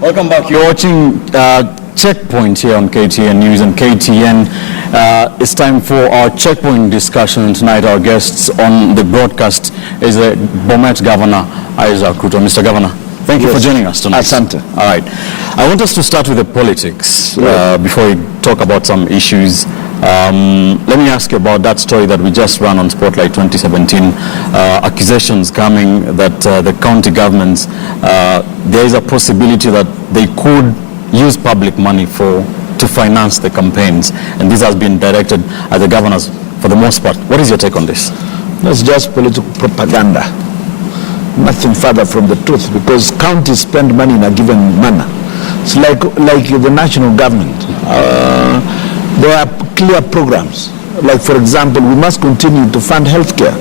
Welcome back. You're watching Checkpoint here on KTN News and KTN. It's time for our Checkpoint discussion tonight. Our guests on the broadcast is the Bomet Governor Isaac Ruto. Mr. Governor, thank you for joining us tonight. Asante. All right. I want us to start with the politics before we talk about some issues. Let me ask you about that story that we just ran on Spotlight 2017. Accusations coming that the county governments, there is a possibility that they could use public money to finance the campaigns, and this has been directed at the governors for the most part. What is your take on this? That's just political propaganda. Nothing further from the truth, because counties spend money in a given manner. It's like the national government. There are clear programs. Like, for example, we must continue to fund healthcare.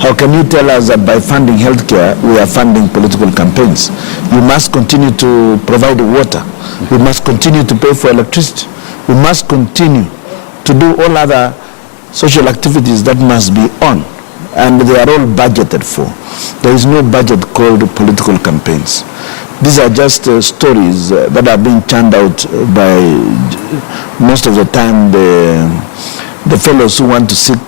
How can you tell us that by funding healthcare, we are funding political campaigns? You must continue to provide water. We must continue to pay for electricity. We must continue to do all other social activities that must be on. And they are all budgeted for. There is no budget called political campaigns. These are just stories that are being churned out by most of the time the fellows who want to seek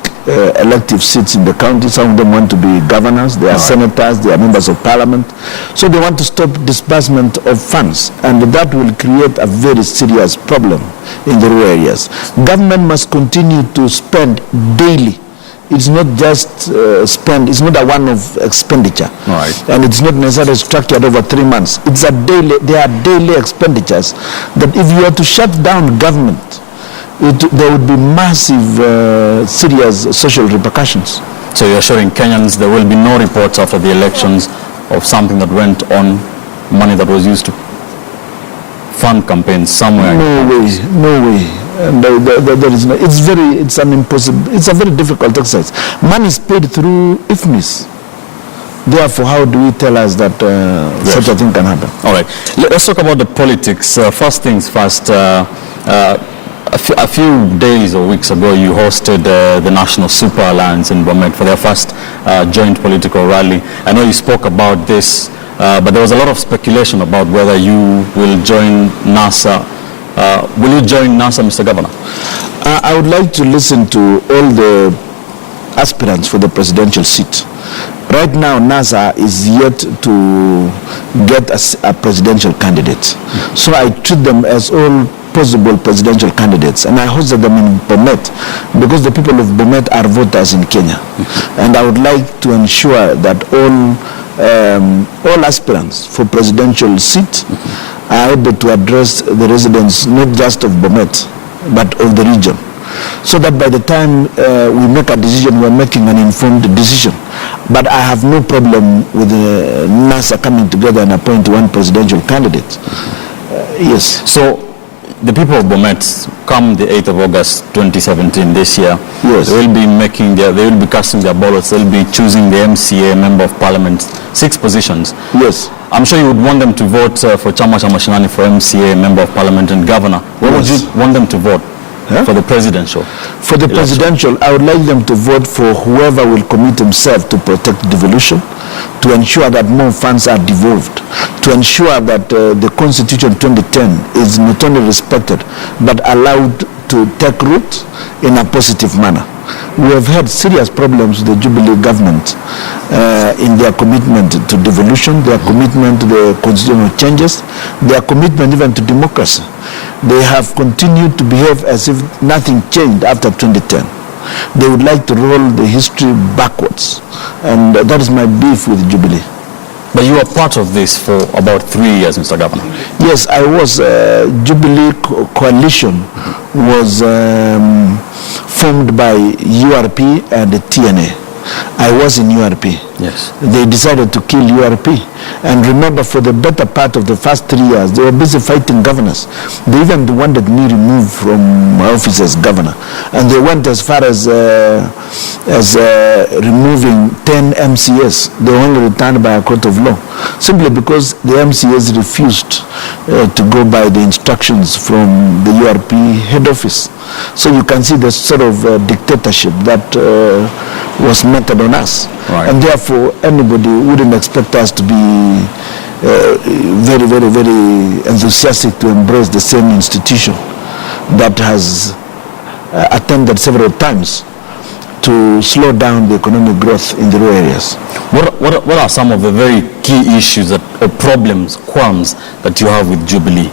elective seats in the county. Some of them want to be governors, they are senators, they are members of parliament. So they want to stop disbursement of funds, and that will create a very serious problem in the rural areas. Government must continue to spend daily. It's not just it's not a one-off expenditure. And it's not necessarily structured over 3 months. It's there are daily expenditures that if you are to shut down government, there would be massive, serious social repercussions. So you're assuring Kenyans there will be no reports after the elections of something that went on, money that was used to fund campaigns somewhere? No way. And there is no. It's a very difficult exercise. Money is paid through IFMIS. Therefore, how do we tell us that such a thing can happen? All right. Let's talk about the politics. First things first. A few days or weeks ago, you hosted the National Super Alliance in Bomet for their first joint political rally. I know you spoke about this, but there was a lot of speculation about whether you will join NASA. Will you join NASA, Mr. Governor? I would like to listen to all the aspirants for the presidential seat. Right now, NASA is yet to get a presidential candidate. So I treat them as all possible presidential candidates, and I hosted them in Bomet because the people of Bomet are voters in Kenya. And I would like to ensure that all aspirants for presidential seat are able to address the residents not just of Bomet but of the region, so that by the time we make a decision, we're making an informed decision. But I have no problem with NASA coming together and appoint one presidential candidate. Yes. So the people of Bomet, come the 8th of August 2017 this year, yes, they will be casting their ballots. They'll be choosing the MCA, Member of Parliament, 6 positions. Yes. I'm sure you would want them to vote for Chama cha Mashinani for MCA, Member of Parliament, and Governor. What would you want them to vote for the presidential? For the presidential, I would like them to vote for whoever will commit himself to protect devolution, to ensure that more funds are devolved, to ensure that the Constitution 2010 is not only respected but allowed to take root in a positive manner. We have had serious problems with the Jubilee government in their commitment to devolution, their commitment to the constitutional changes, their commitment even to democracy. They have continued to behave as if nothing changed after 2010. They would like to roll the history backwards, and that is my beef with Jubilee. But you were part of this for about 3 years, Mr. Governor. Yes, I was. Jubilee coalition was formed by URP and the TNA. I was in URP. Yes. They decided to kill URP. And remember, for the better part of the first 3 years, they were busy fighting governors. They even wanted me removed from my office as governor. And they went as far as removing 10 MCAs. They were only returned by a court of law, simply because the MCAs refused to go by the instructions from the URP head office. So you can see the sort of dictatorship that was meted on us. Right. And therefore, anybody wouldn't expect us to be very, very, very enthusiastic to embrace the same institution that has attempted several times to slow down the economic growth in the rural areas. What are some of the very key issues or problems, qualms that you have with Jubilee?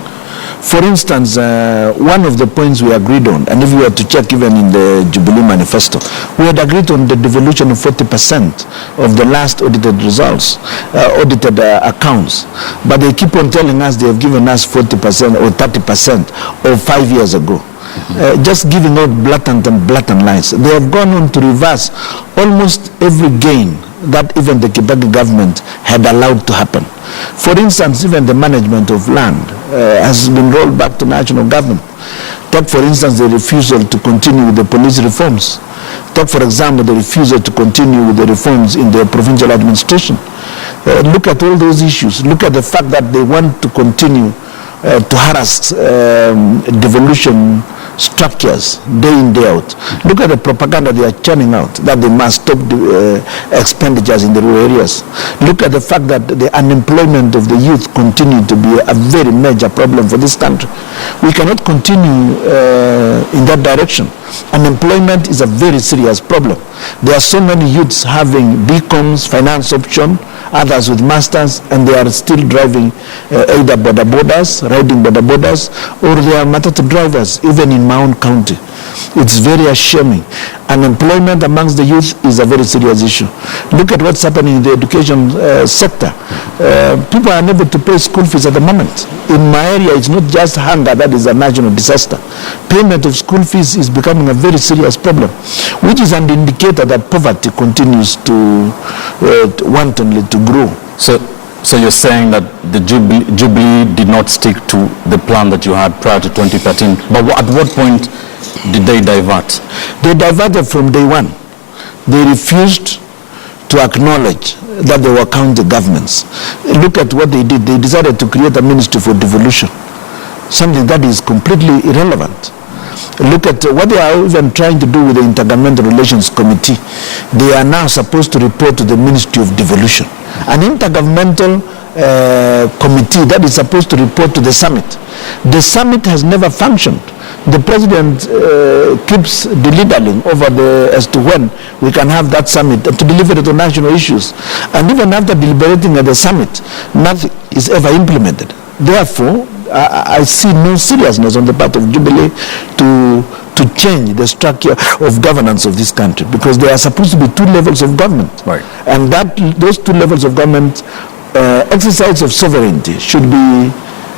For instance, one of the points we agreed on, and if you were to check even in the Jubilee manifesto, we had agreed on the devolution of 40% of the last audited results, audited accounts. But they keep on telling us they have given us 40% or 30% of 5 years ago. Just giving out blatant lies. They have gone on to reverse almost every gain that even the Kibaki government had allowed to happen. For instance, even the management of land has been rolled back to national government. Take, for instance, the refusal to continue with the police reforms. Take, for example, the refusal to continue with the reforms in the provincial administration. Look at all those issues. Look at the fact that they want to continue to harass devolution structures day in, day out. Look at the propaganda they are churning out, that they must stop expenditures in the rural areas. Look at the fact that the unemployment of the youth continue to be a very major problem for this country. We cannot continue in that direction. Unemployment is a very serious problem. There are so many youths having BComs, finance option, others with masters, and they are still driving either border borders, riding border borders, or they are matatu drivers, even in my own county. It's very ashamed. Unemployment amongst the youth is a very serious issue. Look at what's happening in the education sector. People are unable to pay school fees at the moment. In my area, it's not just hunger that is a national disaster. Payment of school fees is becoming a very serious problem, which is an indicator that poverty continues to wantonly to grow. So you're saying that the Jubilee did not stick to the plan that you had prior to 2013. But at what point did they divert? They diverted from day one. They refused to acknowledge that they were county governments. Look at what they did. They decided to create a ministry for devolution, something that is completely irrelevant. Look at what they are even trying to do with the Intergovernmental Relations Committee. They are now supposed to report to the Ministry of Devolution, an intergovernmental committee that is supposed to report to the summit. The summit has never functioned. The president keeps dilly-dallying over as to when we can have that summit to deliver it on national issues. And even after deliberating at the summit, nothing is ever implemented. Therefore, I see no seriousness on the part of Jubilee to change the structure of governance of this country, because there are supposed to be two levels of government. Right. And those two levels of government, exercise of sovereignty should be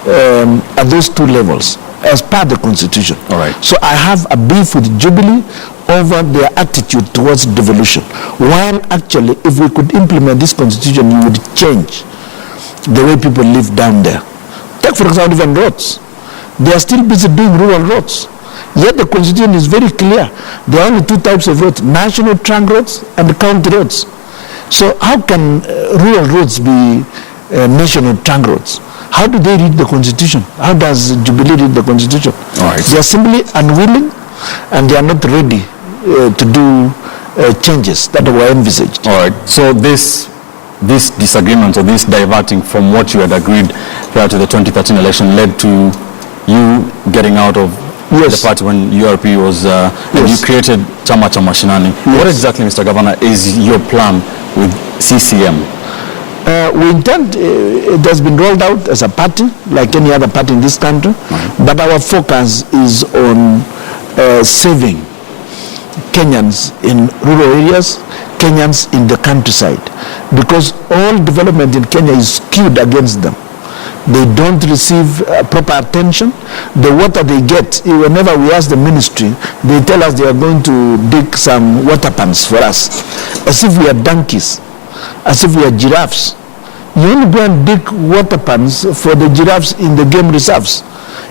at those two levels as per the Constitution. All right. So I have a beef with Jubilee over their attitude towards devolution. While actually, if we could implement this Constitution, you would change the way people live down there. Take, for example, even roads. They are still busy doing rural roads. Yet the Constitution is very clear. There are only two types of roads: national trunk roads and county roads. So how can rural roads be national trunk roads? How do they read the Constitution? How does Jubilee read the Constitution? All right. They are simply unwilling, and they are not ready to do changes that were envisaged. All right. So this disagreement or this diverting from what you had agreed prior to the 2013 election led to you getting out of the party when URP was, and you created Chama Cha Mashinani. What exactly, Mr. Governor, is your plan with CCM? We intend, it has been rolled out as a party, like any other party in this country, but our focus is on saving Kenyans in rural areas, Kenyans in the countryside, because all development in Kenya is skewed against them. They don't receive proper attention. The water they get, whenever we ask the ministry, they tell us they are going to dig some water pans for us, as if we are donkeys, as if we are giraffes. You only go and dig water pans for the giraffes in the game reserves.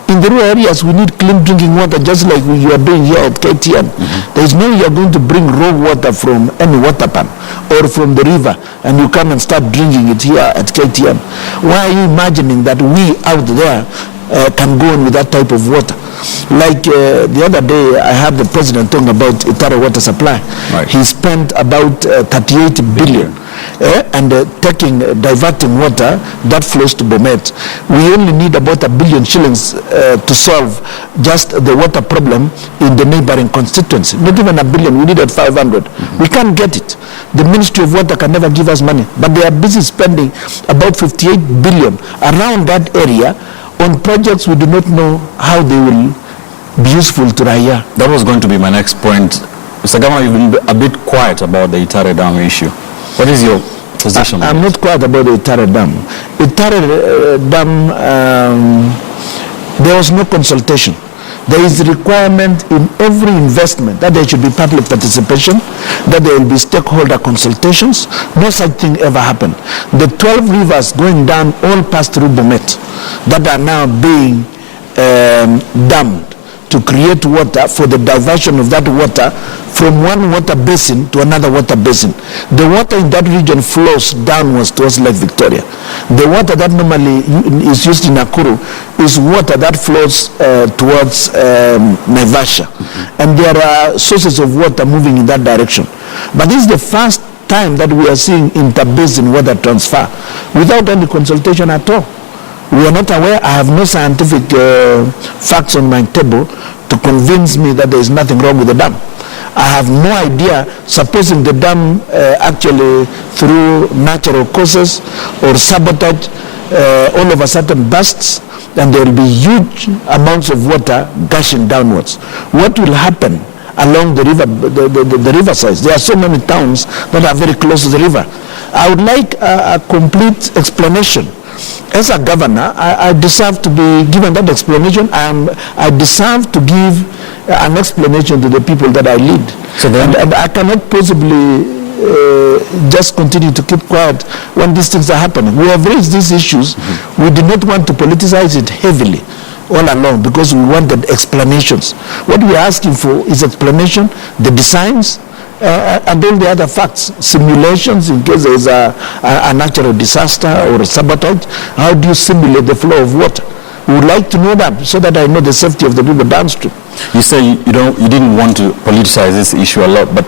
In the rural areas, we need clean drinking water, just like you are doing here at KTN. There is no way you are going to bring raw water from any water pan or from the river, and you come and start drinking it here at KTN. Why are you imagining that we out there can go on with that type of water? Like the other day, I heard the president talking about Itare water supply. Right. He spent about 38 billion diverting water that flows to Bomet. We only need about 1 billion shillings to solve just the water problem in the neighboring constituency. Not even 1 billion, we needed 500. We can't get it. The Ministry of Water can never give us money, but they are busy spending about 58 billion around that area on projects we do not know how they will be useful to Raya. That was going to be my next point. Mr. Governor, you've been a bit quiet about the Itare Dam issue. What is your position? I'm not quiet about the Itare Dam. Itare Dam, there was no consultation. There is a requirement in every investment that there should be public participation, that there will be stakeholder consultations. No such thing ever happened. The 12 rivers going down all pass through Bomet that are now being dammed to create water for the diversion of that water from one water basin to another water basin. The water in that region flows downwards towards Lake Victoria. The water that normally is used in Nakuru is water that flows towards Naivasha. And there are sources of water moving in that direction. But this is the first time that we are seeing interbasin water transfer without any consultation at all. We are not aware. I have no scientific facts on my table to convince me that there is nothing wrong with the dam. I have no idea, supposing the dam actually through natural causes or sabotage all of a sudden bursts, then there will be huge amounts of water gushing downwards. What will happen along the river, the riversides? There are so many towns that are very close to the river. I would like a complete explanation. As a governor, I deserve to be given that explanation. I deserve to give an explanation to the people that I lead. So and I cannot possibly just continue to keep quiet when these things are happening. We have raised these issues. We do not want to politicize it heavily all along because we wanted explanations. What we are asking for is explanation, the designs, and all the other facts, simulations in case there is a natural disaster or a sabotage. How do you simulate the flow of water? We would like to know that so that I know the safety of the people downstream. You say you didn't want to politicize this issue a lot, but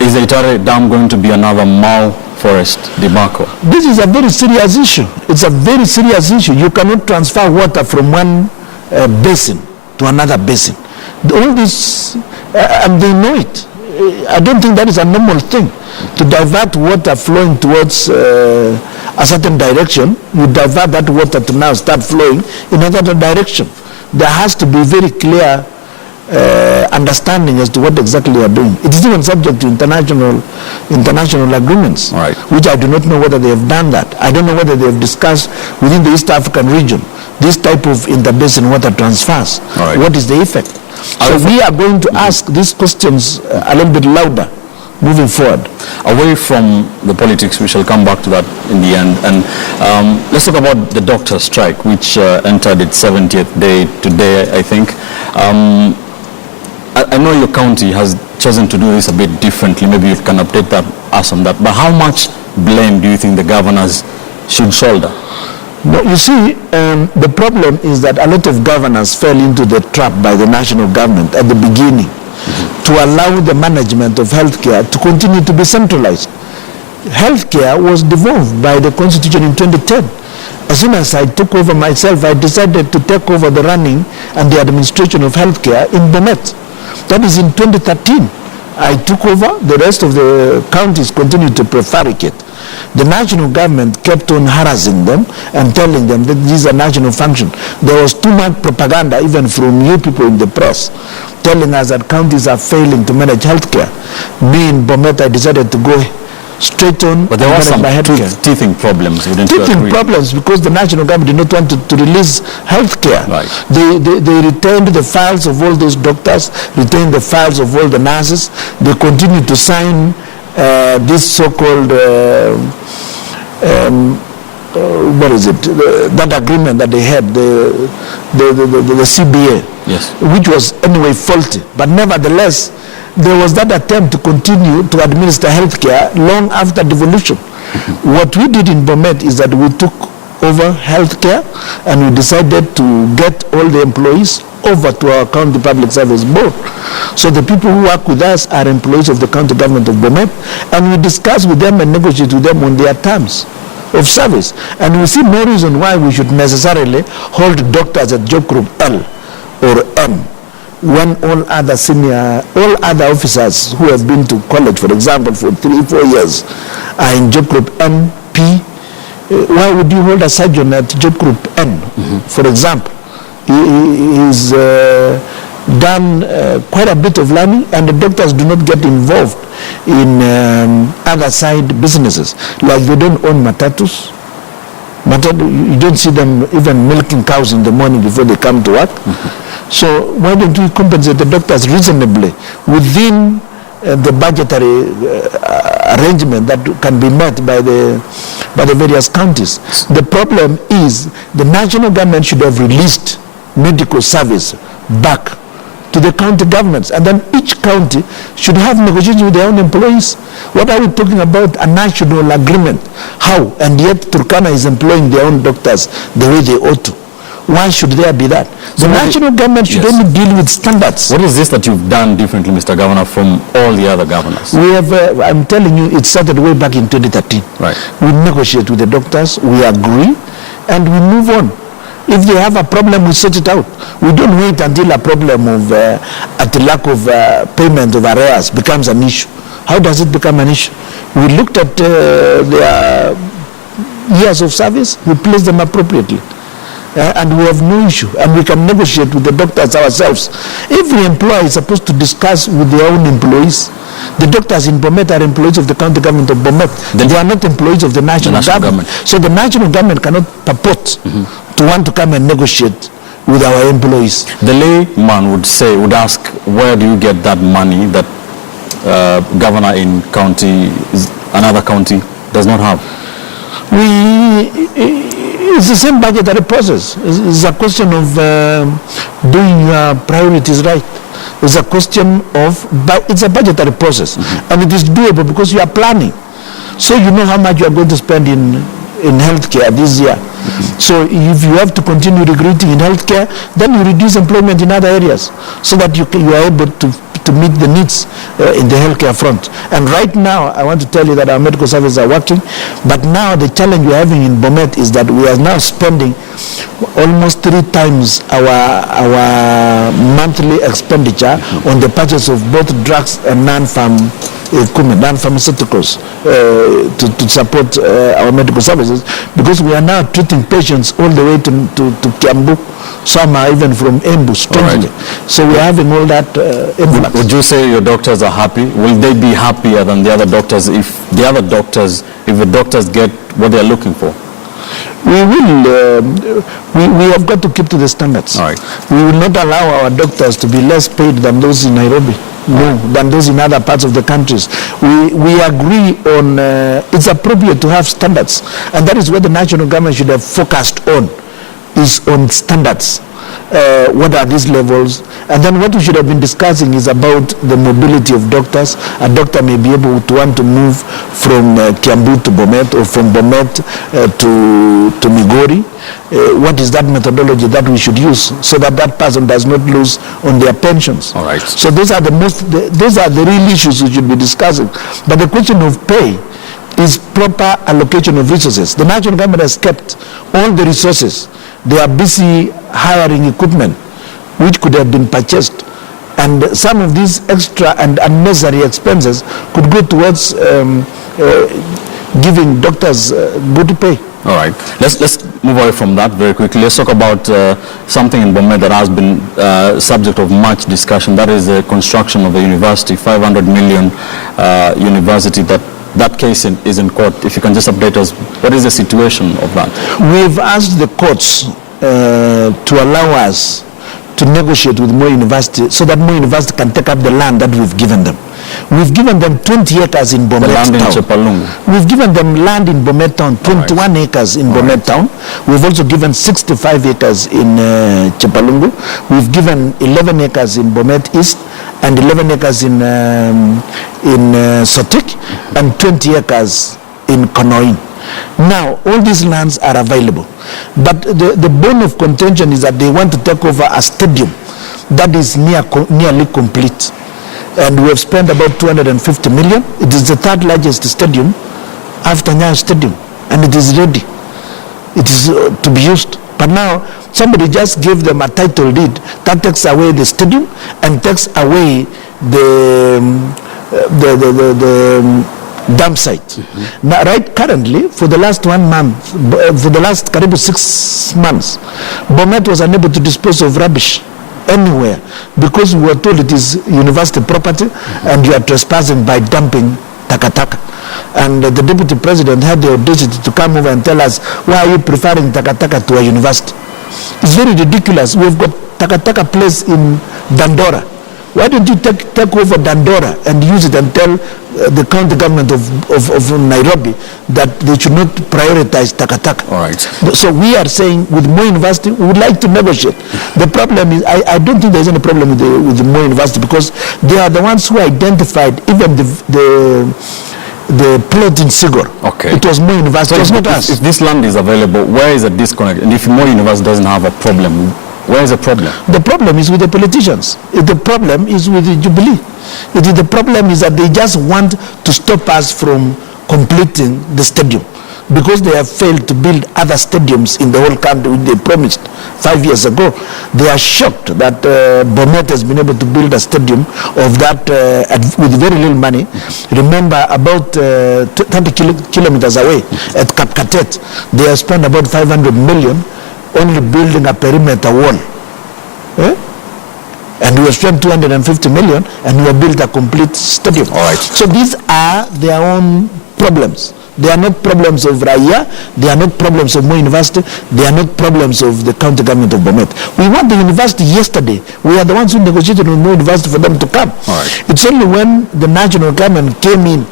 is the Itare Dam going to be another Mau forest debacle? This is a very serious issue. It's a very serious issue. You cannot transfer water from one basin to another basin. All this, and they know it. I don't think that is a normal thing. To divert water flowing towards a certain direction, you divert that water to now start flowing in another direction. There has to be very clear understanding as to what exactly you are doing. It is even subject to international agreements, right, which I do not know whether they have done that. I don't know whether they have discussed within the East African region this type of interbasin water transfers. Right. What is the effect? So we are going to ask these questions a little bit louder moving forward. Away from the politics, we shall come back to that in the end. And let's talk about the doctor strike, which entered its 70th day today, I think. I know your county has chosen to do this a bit differently. Maybe you can update us on that. But how much blame do you think the governors should shoulder? No, you see, the problem is that a lot of governors fell into the trap by the national government at the beginning to allow the management of healthcare to continue to be centralized. Healthcare was devolved by the Constitution in 2010. As soon as I took over myself, I decided to take over the running and the administration of healthcare in Bomet. That is in 2013. I took over, the rest of the counties continued to prevaricate. The national government kept on harassing them and telling them that this is a national function. There was too much propaganda, even from you people in the press, telling us that counties are failing to manage healthcare. Me in Bomet, I decided to go straight on. But there were some teething problems. Teething problems because the national government did not want to release healthcare. Right. They retained the files of all those doctors, retained the files of all the nurses. They continued to sign this so-called what is it? That agreement that they had, the CBA, yes, which was anyway faulty. But nevertheless, there was that attempt to continue to administer healthcare long after devolution. What we did in Bomet is that we took over healthcare and we decided to get all the employees over to our county public service board. So the people who work with us are employees of the county government of Bomet, and we discuss with them and negotiate with them on their terms of service. And we see no reason why we should necessarily hold doctors at job group L or M when all other officers who have been to college, for example, for 3-4 years are in job group M, P. Why would you hold a surgeon at job group N, for example? He's done quite a bit of learning, and the doctors do not get involved in other side businesses. Like they don't own matatus. You don't see them even milking cows in the morning before they come to work. So why don't we compensate the doctors reasonably within the budgetary arrangement that can be met by the various counties? The problem is the national government should have released medical service back to the county governments, and then each county should have negotiations with their own employees. What are we talking about? A national agreement. How? And yet Turkana is employing their own doctors the way they ought to. Why should there be that? The national government should only deal with standards. What is this that you've done differently, Mr. Governor, from all the other governors? We have, I'm telling you, it started way back in 2013. Right. We negotiate with the doctors, we agree, and we move on. If they have a problem, we sort it out. We don't wait until a problem of a lack of payment of arrears becomes an issue. How does it become an issue? We looked at their years of service, we placed them appropriately. And we have no issue, and we can negotiate with the doctors ourselves. Every employer is supposed to discuss with their own employees. The doctors in Bomet are employees of the county government of Bomet. They are not employees of the national government. So the national government cannot purport to want to come and negotiate with our employees. The layman would ask, where do you get that money that governor in another county does not have? It's the same budgetary process. It's a question of doing your priorities right. It's a question of, it's a budgetary process. And it is doable because you are planning. So you know how much you are going to spend in healthcare this year. So if you have to continue recruiting in healthcare, then you reduce employment in other areas so that you are able to meet the needs in the healthcare front. And right now, I want to tell you that our medical services are working, but now the challenge we're having in Bomet is that we are now spending almost 3 times our monthly expenditure on the purchase of both drugs and non-farm equipment, non-pharmaceuticals to support our medical services, because we are now treating patients all the way to Kiambu. Some are even from Embu, strangely. Right. So we are having all that influx. Would you say your doctors are happy? Will they be happier than the other doctors if the doctors get what they are looking for? We will. We have got to keep to the standards. All right. We will not allow our doctors to be less paid than those in Nairobi. No, than those in other parts of the countries. We agree on it's appropriate to have standards, and that is what the national government should have focused on, is on standards. What are these levels? And then what we should have been discussing is about the mobility of doctors. A doctor may be able to want to move from Kiambu to Bomet, or from Bomet to Migori. What is that methodology that we should use so that that person does not lose on their pensions? All right. So those are the real issues we should be discussing. But the question of pay is proper allocation of resources. The national government has kept all the resources. They are busy hiring equipment which could have been purchased, and some of these extra and unnecessary expenses could go towards giving doctors good pay. All right, let's move away from that very quickly. Let's talk about something in Bomet that has been subject of much discussion. That is the construction of the university, 500 million university. That case is in court. If you can just update us, what is the situation of that? We've asked the courts to allow us to negotiate with more university so that more university can take up the land that we've given them. We've given them 20 acres in Bomet town. In Chepalungu. We've given them land in Bomet town, 21 acres in Bomet town. We've also given 65 acres in Chepalungu. We've given 11 acres in Bomet East and 11 acres in Sotik and 20 acres in Konoin. Now, all these lands are available. But the bone of contention is that they want to take over a stadium that is nearly complete. And we have spent about 250 million. It is the third largest stadium after Nyayo Stadium, and it is ready. It is to be used. But now somebody just gave them a title deed that takes away the stadium and takes away the dam site. Mm-hmm. Now, right currently, for the last 1 month, for the last 6 months, Bomet was unable to dispose of rubbish anywhere because we were told it is university property, mm-hmm. and you are trespassing by dumping takataka. And the deputy president had the audacity to come over and tell us, why are you preferring takataka to a university? It's very ridiculous. We've got takataka place in Dandora. Why don't you take over Dandora and use it and tell the county government of Nairobi that they should not prioritize takataka? All right. So we are saying with Moi University, we would like to negotiate. The problem is, I don't think there's any problem with the Moi University because they are the ones who identified even the plot in Sigor. Okay. It was Moi University, so it was not us. If this land is available, where is the disconnect? And if Moi University doesn't have a problem, where is the problem? The problem is with the politicians. The problem is with the Jubilee. The problem is that they just want to stop us from completing the stadium because they have failed to build other stadiums in the whole country which they promised 5 years ago. They are shocked that Bomet has been able to build a stadium of that with very little money. Remember, about 30 kilometers away at Kapkatet, they have spent about 500 million only building a perimeter wall. And we have spent 250 million and we have built a complete stadium. All right. So these are their own problems. They are not problems of Raya, they are not problems of Moi University, they are not problems of the county government of Bomet. We want the university yesterday. We are the ones who negotiated with Moi University for them to come. All right. It's only when the national government came in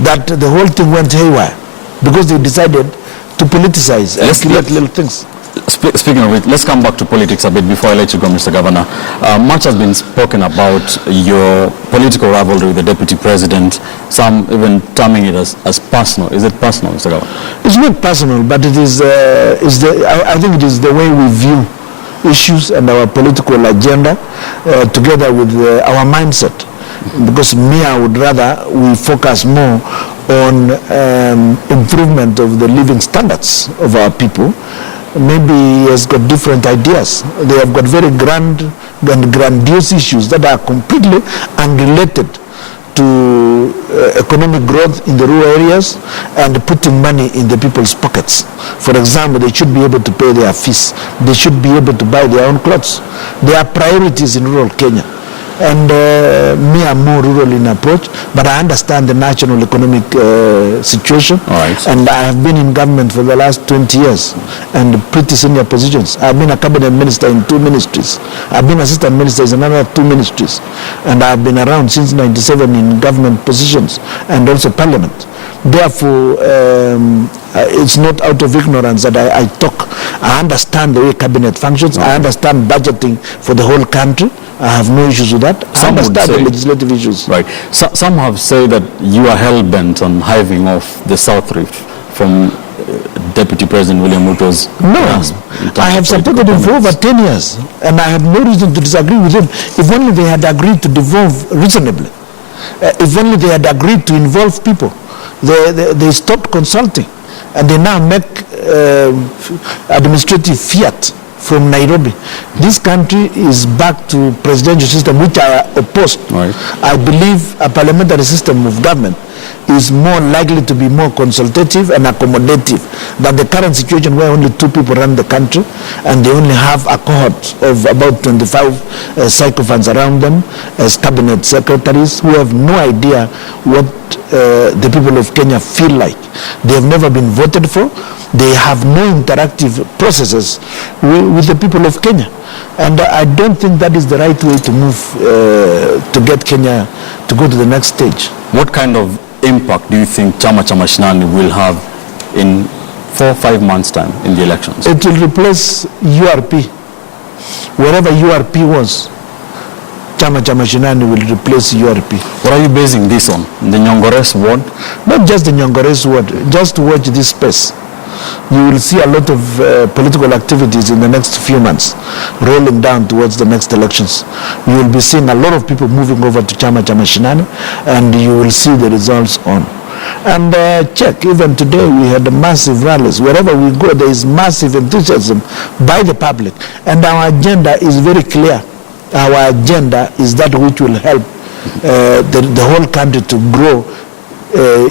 that the whole thing went haywire because they decided to politicize and create little things. Speaking of it, let's come back to politics a bit before I let you go, Mr. Governor. Much has been spoken about your political rivalry with the Deputy President, some even terming it as personal. Is it personal, Mr. Governor? It's not personal, but it is, I think it is the way we view issues and our political agenda together with our mindset. Because I would rather we focus more on improvement of the living standards of our people. Maybe he has got different ideas. They have got very grand and grandiose issues that are completely unrelated to economic growth in the rural areas and putting money in the people's pockets. For example, they should be able to pay their fees. They should be able to buy their own clothes. There are priorities in rural Kenya. And I'm more rural in approach, but I understand the national economic situation. All right. And I have been in government for the last 20 years and pretty senior positions. I've been a cabinet minister in 2 ministries. I've been assistant minister in another 2 ministries. And I've been around since 97 in government positions and also parliament. Therefore, it's not out of ignorance that I talk. I understand the way cabinet functions. Okay. I understand budgeting for the whole country. I have no issues with that. I understand the legislative issues. Right. Some have said that you are hell-bent on hiving off the South Reef from Deputy President William Ruto's. No, I have supported him for over 10 years, and I have no reason to disagree with him. If only they had agreed to devolve reasonably. If only they had agreed to involve people. They stopped consulting, and they now make administrative fiat from Nairobi. This country is back to presidential system, which I oppose. Right. I believe a parliamentary system of government is more likely to be more consultative and accommodative than the current situation where only 2 people run the country and they only have a cohort of about 25 sycophants around them as cabinet secretaries who have no idea what the people of Kenya feel like. They have never been voted for. They have no interactive processes with the people of Kenya. And I don't think that is the right way to move to get Kenya to go to the next stage. What kind of impact do you think Chama cha Mashinani will have in 4 or 5 months' time in the elections? It will replace URP. Wherever URP was, Chama cha Mashinani will replace URP. What are you basing this on? The Nyongores ward? Not just the Nyongores ward. Just watch this space. You will see a lot of political activities in the next few months rolling down towards the next elections. You will be seeing a lot of people moving over to Chama cha Mashinani, and you will see the results on. And check, even today we had massive rallies. Wherever we go, there is massive enthusiasm by the public. And our agenda is very clear. Our agenda is that which will help the whole country to grow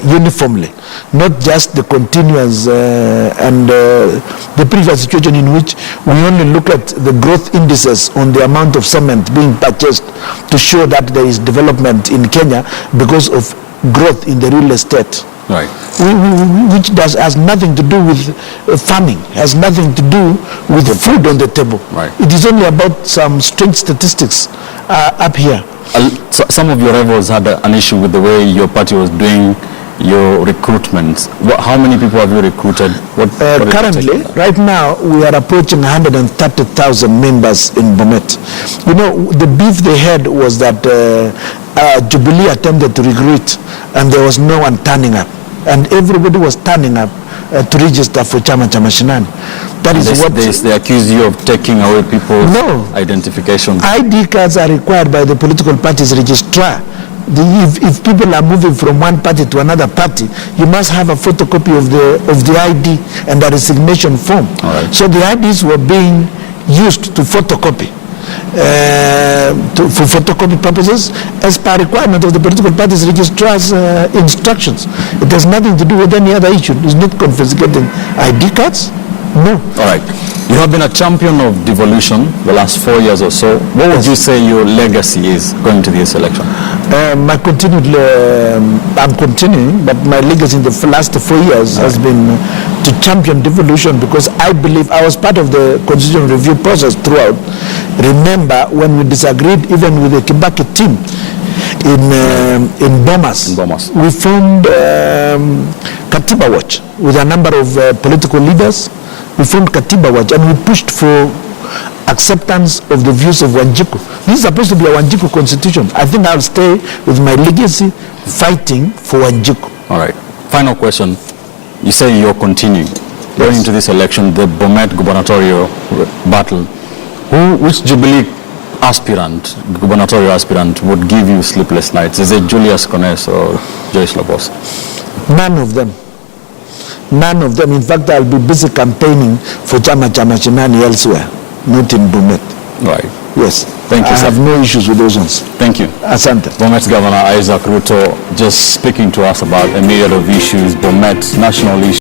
uniformly, not just the continuous and the previous situation in which we only look at the growth indices on the amount of cement being purchased to show that there is development in Kenya because of growth in the real estate. Right. Which has nothing to do with farming, has nothing to do with food on the table. Right. It is only about some strange statistics up here. Some of your rivals had an issue with the way your party was doing your recruitment. How many people have you recruited? Currently, right now, we are approaching 130,000 members in Bomet. You know, the beef they had was that Jubilee attempted to recruit, and there was no one turning up. And everybody was turning up to register for Chama cha Mashinani. That is what they accuse you of taking away people's identification. ID cards are required by the political party's registrar. If people are moving from one party to another party, you must have a photocopy of the ID and a resignation form. Right. So the IDs were being used to photocopy. For photocopy purposes, as per requirement of the political party's registrar's instructions. It has nothing to do with any other issue. It's not confiscating ID cards. No. All right. You have been a champion of devolution the last 4 years or so. What would you say your legacy is going to this election? I'm continuing, but my legacy in the last 4 years has been to champion devolution, because I believe I was part of the constitutional review process throughout. Remember when we disagreed even with the Kibaki team in Bomas. We formed Katiba Watch with a number of political leaders. We formed Katiba Watch, and we pushed for acceptance of the views of Wanjiku. This is supposed to be a Wanjiku constitution. I think I'll stay with my legacy fighting for Wanjiku. All right. Final question. You say you're continuing. Going into this election, the Bomet gubernatorial battle, which Jubilee aspirant, gubernatorial aspirant, would give you sleepless nights? Is it Julius Kones or Joyce Lobos? None of them. None of them. In fact, I'll be busy campaigning for Chama cha Mashinani elsewhere, not in Bomet. Right. Yes. Thank you, I have no issues with those ones. Thank you. Asante. Bomet's Governor Isaac Ruto just speaking to us about a myriad of issues, Bomet's national issues.